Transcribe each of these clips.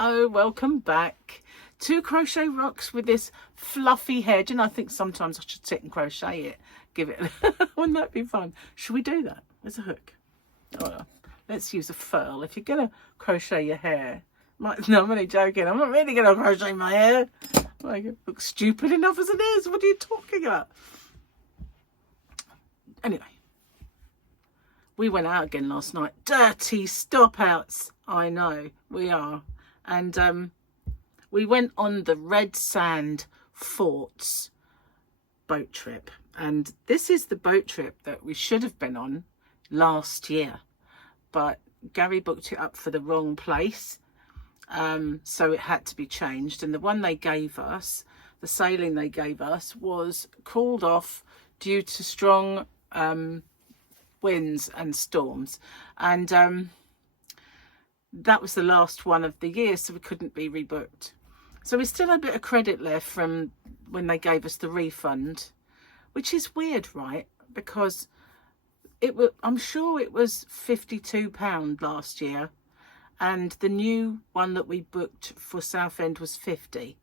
Hello, welcome back to Crochet Rocks with this fluffy hair. Do you know, I think sometimes I should sit and crochet it. Give it, wouldn't that be fun? Should we do that? There's a hook. Oh, let's use a furl. If you're going to crochet your hair, no, I'm only joking. I'm not really going to crochet my hair. Like, it looks stupid enough as it is. What are you talking about? Anyway, we went out again last night. Dirty stop outs. I know, we are. And we went on the Red Sand Forts boat trip. And this is the boat trip that we should have been on last year. But Gary booked it up for the wrong place. So it had to be changed. And the one they gave us, the sailing they gave us, was called off due to strong winds and storms. And that was the last one of the year, so we couldn't be rebooked. So we still had a bit of credit left from when they gave us the refund, which is weird, right? Because I'm sure it was £52 last year, and the new one that we booked for Southend was £50.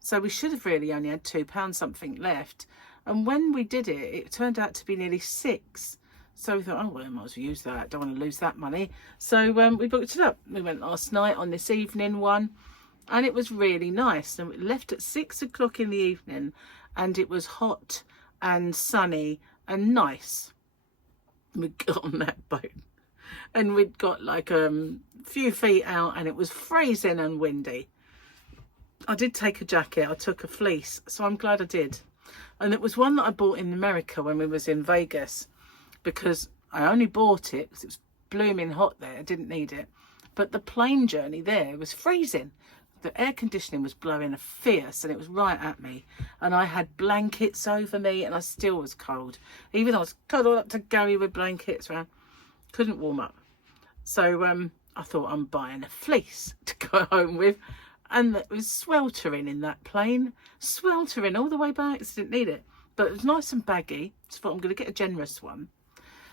So we should have really only had £2 something left. And when we did it, it turned out to be nearly £6. So we thought, oh, well, I might as well use that. Don't want to lose that money. So we booked it up. We went last night on this evening one, and it was really nice. And we left at 6 o'clock in the evening, and it was hot and sunny and nice. We got on that boat, and we'd got like a few feet out, and it was freezing and windy. I did take a jacket. I took a fleece, so I'm glad I did. And it was one that I bought in America when we was in Vegas, because I only bought it because it was blooming hot there. I didn't need it. But the plane journey there was freezing. The air conditioning was blowing fierce, and it was right at me. And I had blankets over me, and I still was cold. Even though I was cuddled up to Gary with blankets around, couldn't warm up. So I thought, I'm buying a fleece to go home with. And it was sweltering in that plane. Sweltering all the way back, so I didn't need it. But it was nice and baggy. So I thought, I'm going to get a generous one.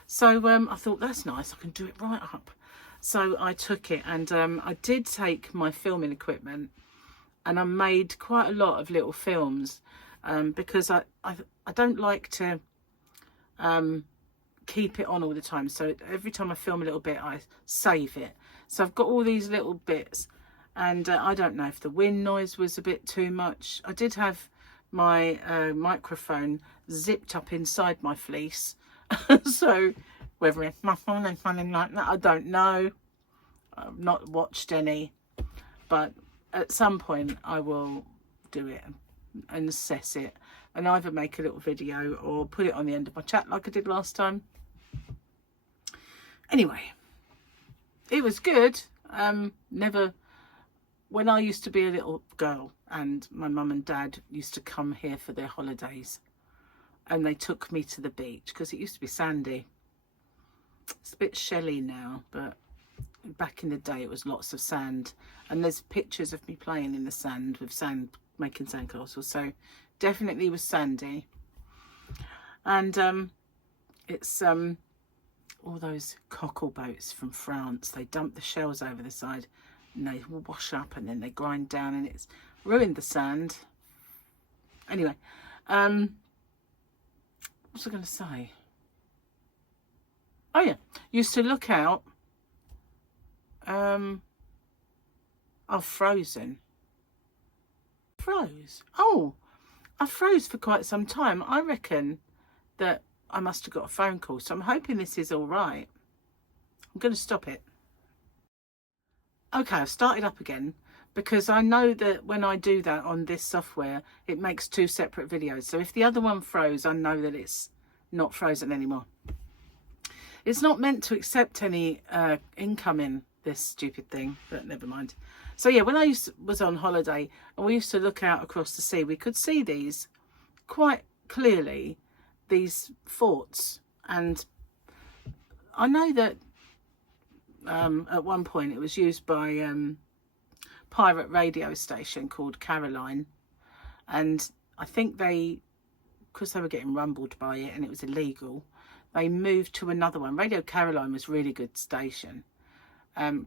So I thought, that's nice, I can do it right up. So I took it, and I did take my filming equipment, and I made quite a lot of little films because I don't like to keep it on all the time. So every time I film a little bit, I save it. So I've got all these little bits, and I don't know if the wind noise was a bit too much. I did have my microphone zipped up inside my fleece. So whether it's muffled and something like that, I don't know. I've not watched any, but at some point I will do it and assess it, and either make a little video or put it on the end of my chat like I did last time. Anyway, it was good. Never, when I used to be a little girl and my mum and dad used to come here for their holidays, and they took me to the beach because it used to be sandy. It's a bit shelly now, but back in the day it was lots of sand. And there's pictures of me playing in the sand with sand, making sandcastles. So definitely was sandy. And it's all those cockle boats from France. They dump the shells over the side and they wash up, and then they grind down, and it's ruined the sand. Anyway, what was I going to say? Oh yeah, used to look out. I've frozen. Froze. Oh, I froze for quite some time. I reckon that I must have got a phone call, so I'm hoping this is all right. I'm going to stop it. Okay, I've started up again, because I know that when I do that on this software, it makes 2 separate videos. So if the other one froze, I know that it's not frozen anymore. It's not meant to accept any incoming, this stupid thing, but never mind. So yeah, when I was on holiday and we used to look out across the sea, we could see these quite clearly, these forts. And I know that at one point it was used by pirate radio station called Caroline, and I think because they were getting rumbled by it and it was illegal, they moved to another one. Radio Caroline was a really good station.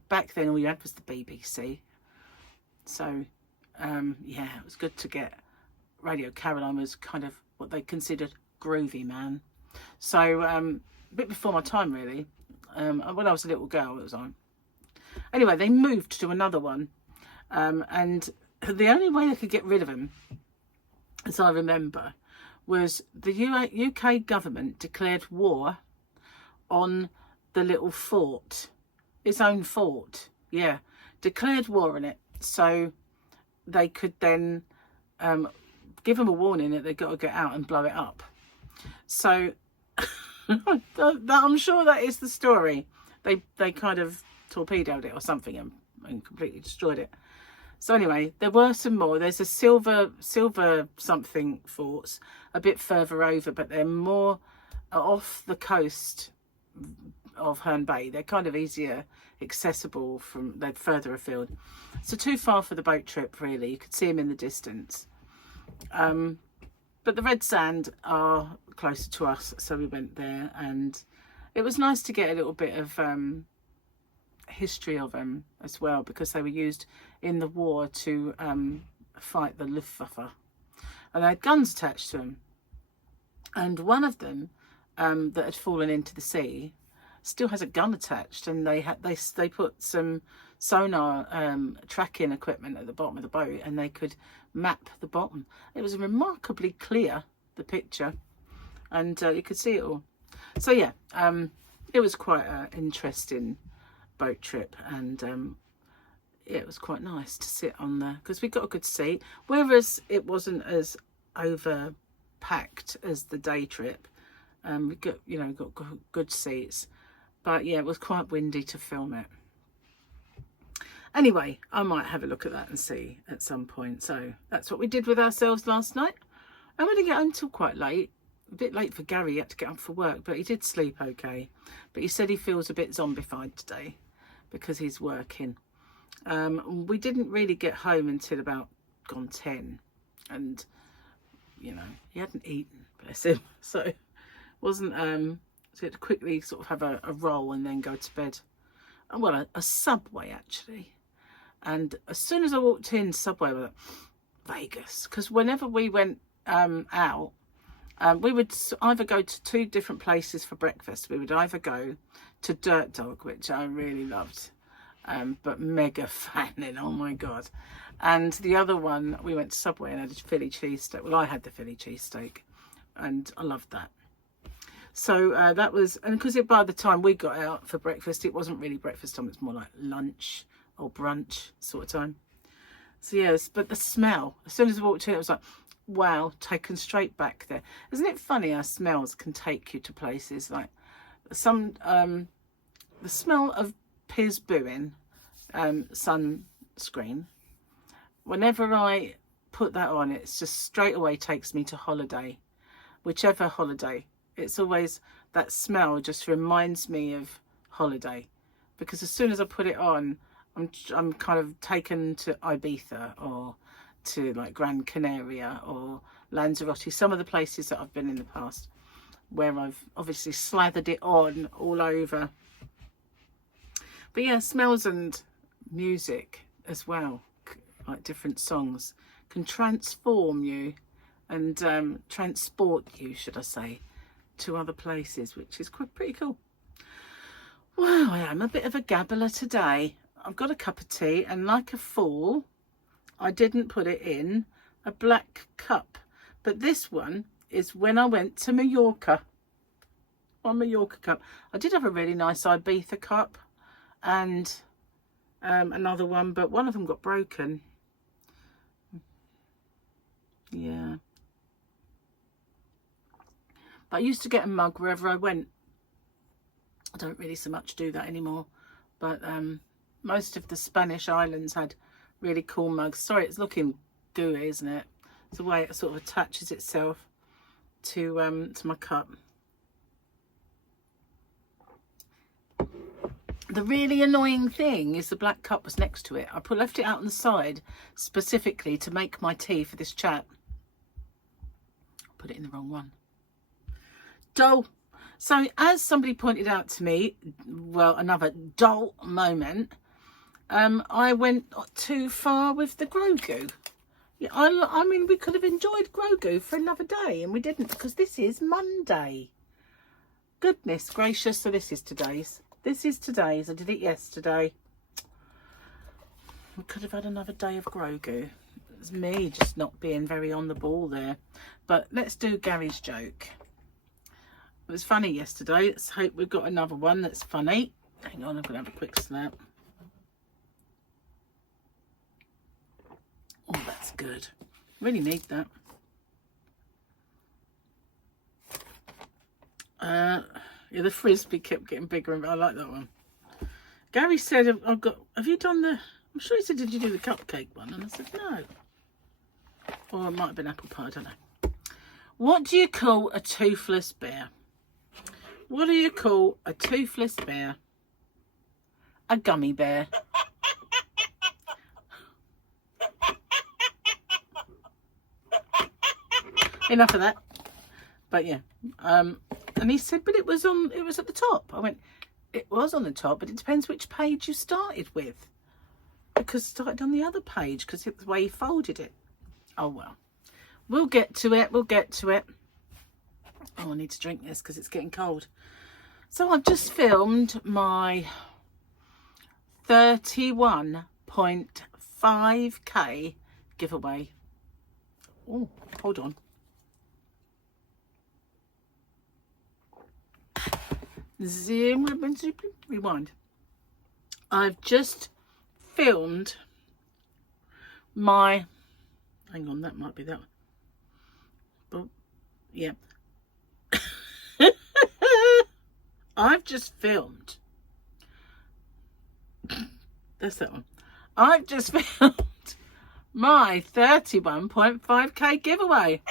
Back then all you had was the BBC, So yeah, it was good to get. Radio Caroline was kind of what they considered groovy, man. So a bit before my time, really. When I was a little girl, it was on. Anyway, they moved to another one, and the only way they could get rid of them, as I remember, was the UK government declared war on the little fort, its own fort. Yeah, declared war on it, so they could then give them a warning that they've got to get out and blow it up. So I'm sure that is the story. They kind of torpedoed it or something and completely destroyed it. So anyway, there were some more. There's a silver something forts a bit further over, but they're more off the coast of Herne Bay. They're kind of easier accessible they're further afield. So too far for the boat trip, really. You could see them in the distance. But the red sand are closer to us, so we went there, and it was nice to get a little bit of history of them as well, because they were used in the war to fight the Luftwaffe, and they had guns attached to them. And one of them that had fallen into the sea still has a gun attached, and they put some sonar tracking equipment at the bottom of the boat, and they could map the bottom. It was remarkably clear, the picture, and you could see it all. So yeah, it was quite an interesting boat trip, and it was quite nice to sit on there because we got a good seat, whereas it wasn't as overpacked as the day trip. We got good seats, but yeah, it was quite windy to film it. Anyway, I might have a look at that and see at some point. So that's what we did with ourselves last night. And we didn't get home till quite late. A bit late for Gary. He had to get up for work, but he did sleep okay. But he said he feels a bit zombified today because he's working. We didn't really get home until about gone 10. And, he hadn't eaten, bless him. So it wasn't, so he had to quickly sort of have a roll and then go to bed. Well, a Subway, actually. And as soon as I walked in Subway, I was like, Vegas. Because whenever we went out, we would either go to 2 different places for breakfast. We would either go to Dirt Dog, which I really loved, but mega fan in, oh my God. And the other one, we went to Subway and had a Philly cheesesteak. Well, I had the Philly cheesesteak, and I loved that. So that was, and because by the time we got out for breakfast, it wasn't really breakfast time, it's more like lunch or brunch sort of time. So yes, but the smell, as soon as I walked in, it was like, wow, taken straight back there. Isn't it funny how smells can take you to places? Like the smell of Piz Buin sunscreen, whenever I put that on, it's just straight away takes me to holiday, whichever holiday. It's always, that smell just reminds me of holiday, because as soon as I put it on, I'm kind of taken to Ibiza or to like Gran Canaria or Lanzarote, some of the places that I've been in the past, where I've obviously slathered it on all over. But yeah, smells and music as well, like different songs, can transform you and transport you, should I say, to other places, which is quite pretty cool. Well, I am a bit of a gabbler today. I've got a cup of tea, and like a fool, I didn't put it in a black cup. But this one is when I went to Mallorca. One Mallorca cup. I did have a really nice Ibiza cup and another one, but one of them got broken. Yeah. But I used to get a mug wherever I went. I don't really so much do that anymore. But most of the Spanish islands had really cool mugs. Sorry, it's looking gooey, isn't it? It's the way it sort of attaches itself to my cup. The really annoying thing is the black cup was next to it. I left it out on the side specifically to make my tea for this chat. Put it in the wrong one. Dull. So as somebody pointed out to me, well, another dull moment, I went too far with the Grogu. Yeah, I mean, we could have enjoyed Grogu for another day, and we didn't, because this is Monday. Goodness gracious, so this is today's. This is today's. I did it yesterday. We could have had another day of Grogu. It's me just not being very on the ball there. But let's do Gary's joke. It was funny yesterday. Let's hope we've got another one that's funny. Hang on, I'm going to have a quick snap. Oh, that's good. Really need that. Yeah, the frisbee kept getting bigger, and I like that one. Gary said, have you done the, I'm sure he said, did you do the cupcake one? And I said, no. Or it might have been apple pie, I don't know. What do you call a toothless bear? What do you call a toothless bear? A gummy bear. Enough of that. But yeah. And he said, but it was at the top. I went, it was on the top, but it depends which page you started with. Because it started on the other page, because it's the way he folded it. Oh well. We'll get to it. We'll get to it. Oh, I need to drink this because it's getting cold. So I've just filmed my 31.5k giveaway. Oh, hold on. Zoom, rewind. I've just filmed my, hang on, that might be that one. But yeah. I've just filmed. That's that one. I've just filmed my 31.5k giveaway.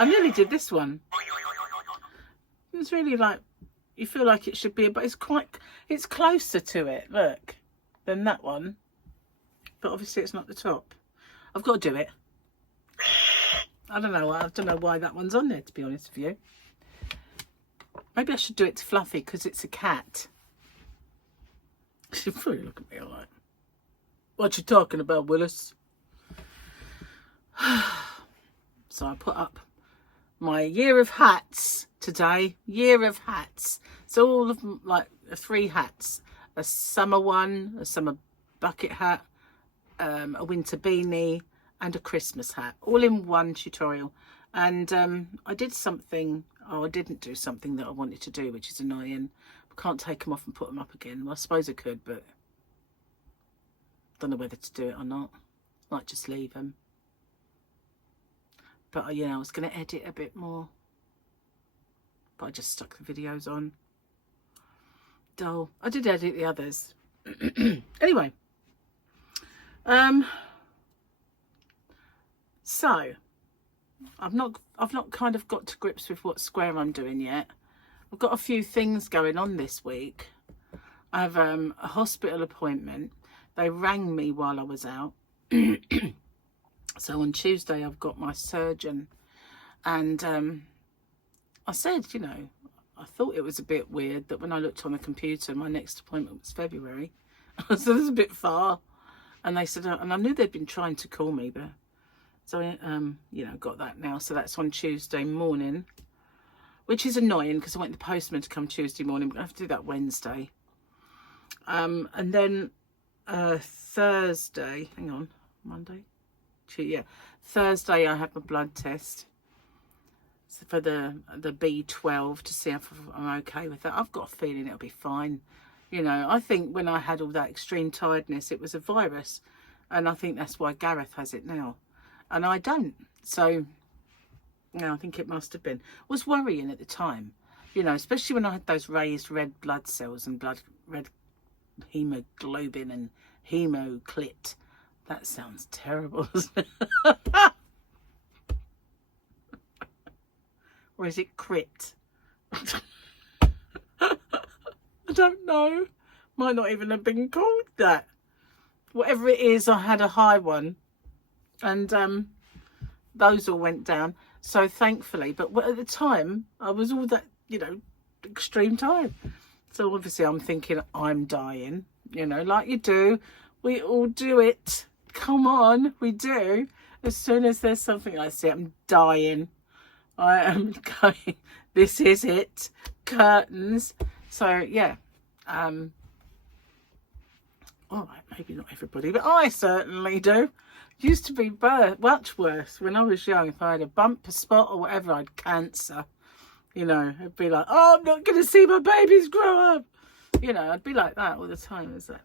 I nearly did this one. It's really like, you feel like it should be, but it's closer to it, look, than that one. But obviously it's not the top. I've got to do it. I don't know why that one's on there, to be honest with you. Maybe I should do it to Fluffy because it's a cat. She'll probably look at me all like, what you talking about, Willis? So I put up my year of hats today. Year of hats. So all of them, like 3 hats. A summer one, a summer bucket hat, a winter beanie, and a Christmas hat, all in one tutorial. And I did something, I didn't do something that I wanted to do, which is annoying. I can't take them off and put them up again. Well, I suppose I could, but don't know whether to do it or not. Might just leave them. But you know, I was going to edit a bit more, but I just stuck the videos on. Dull. I did edit the others. Anyway, so I've not kind of got to grips with what square I'm doing yet. I've got a few things going on this week. I have a hospital appointment. They rang me while I was out. So on Tuesday I've got my surgeon, and I said, you know, I thought it was a bit weird that when I looked on the computer my next appointment was February. So it was a bit far. And they said, and I knew they'd been trying to call me, but so you know, got that now. So that's on Tuesday morning, which is annoying because I want the postman to come Tuesday morning, but I have to do that Wednesday. And then Thursday, hang on, Monday, yeah, Thursday I have my blood test for the B12 to see if I'm okay with that. I've got a feeling it'll be fine. You know, I think when I had all that extreme tiredness, it was a virus, and I think that's why Gareth has it now, and I don't. So, no, I think it must have been. It was worrying at the time, you know, especially when I had those raised red blood cells and red hemoglobin and hemoclit. That sounds terrible, doesn't it? Or is it crit? I don't know. Might not even have been called that. Whatever it is, I had a high one. And those all went down. So thankfully, but at the time, I was all that, you know, extreme time. So obviously I'm thinking I'm dying, you know, like you do. We all do it. Come on, we do. As soon as there's something I see, I'm dying. I am going, this is it. Curtains. So yeah. All right, maybe not everybody, but I certainly do. Used to be much worse when I was young. If I had a bump, a spot or whatever, I'd cancer. You know, I'd be like, oh, I'm not going to see my babies grow up. You know, I'd be like that all the time. Is that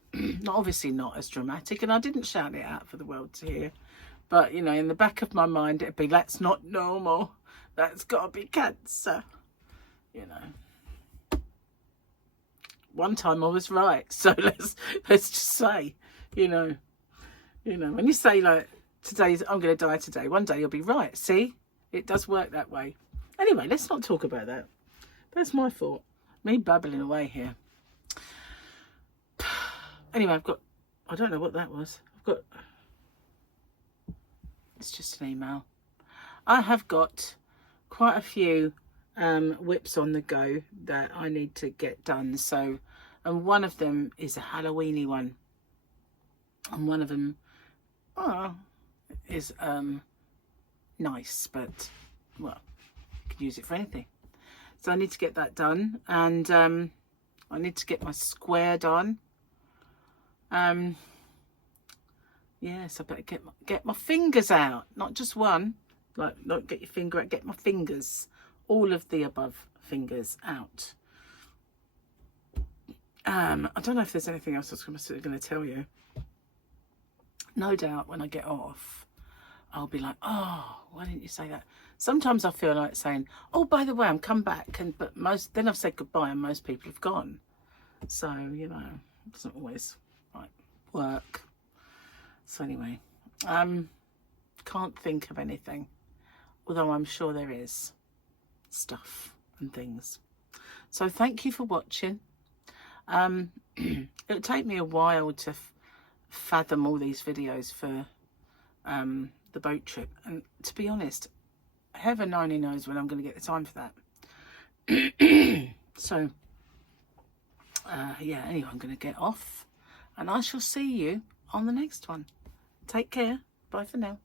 obviously not as dramatic, and I didn't shout it out for the world to hear. But, you know, in the back of my mind, it'd be, that's not normal. That's got to be cancer. You know. One time I was right. So let's just say, you know, when you say like, I'm going to die today, one day you'll be right. See, it does work that way. Anyway, let's not talk about that. That's my fault. Me babbling away here. Anyway, I don't know what that was. It's just an email. I have got quite a few whips on the go that I need to get done. So, and one of them is a Halloweeny one. And one of them is nice, but, well, you can use it for anything. So I need to get that done. And I need to get my square done. Yes, I better get my fingers out, not just one, like not get your finger out, get my fingers, all of the above fingers out. I don't know if there's anything else I was going to tell you. No doubt when I get off, I'll be like, oh, why didn't you say that? Sometimes I feel like saying, oh, by the way, I'm come back, but then I've said goodbye and most people have gone. So, you know, it doesn't always work. So anyway, can't think of anything, although I'm sure there is stuff and things. So thank you for watching. It'll take me a while to fathom all these videos for the boat trip, and to be honest, heaven only knows when I'm going to get the time for that. So yeah, anyway, I'm going to get off, and I shall see you on the next one. Take care. Bye for now.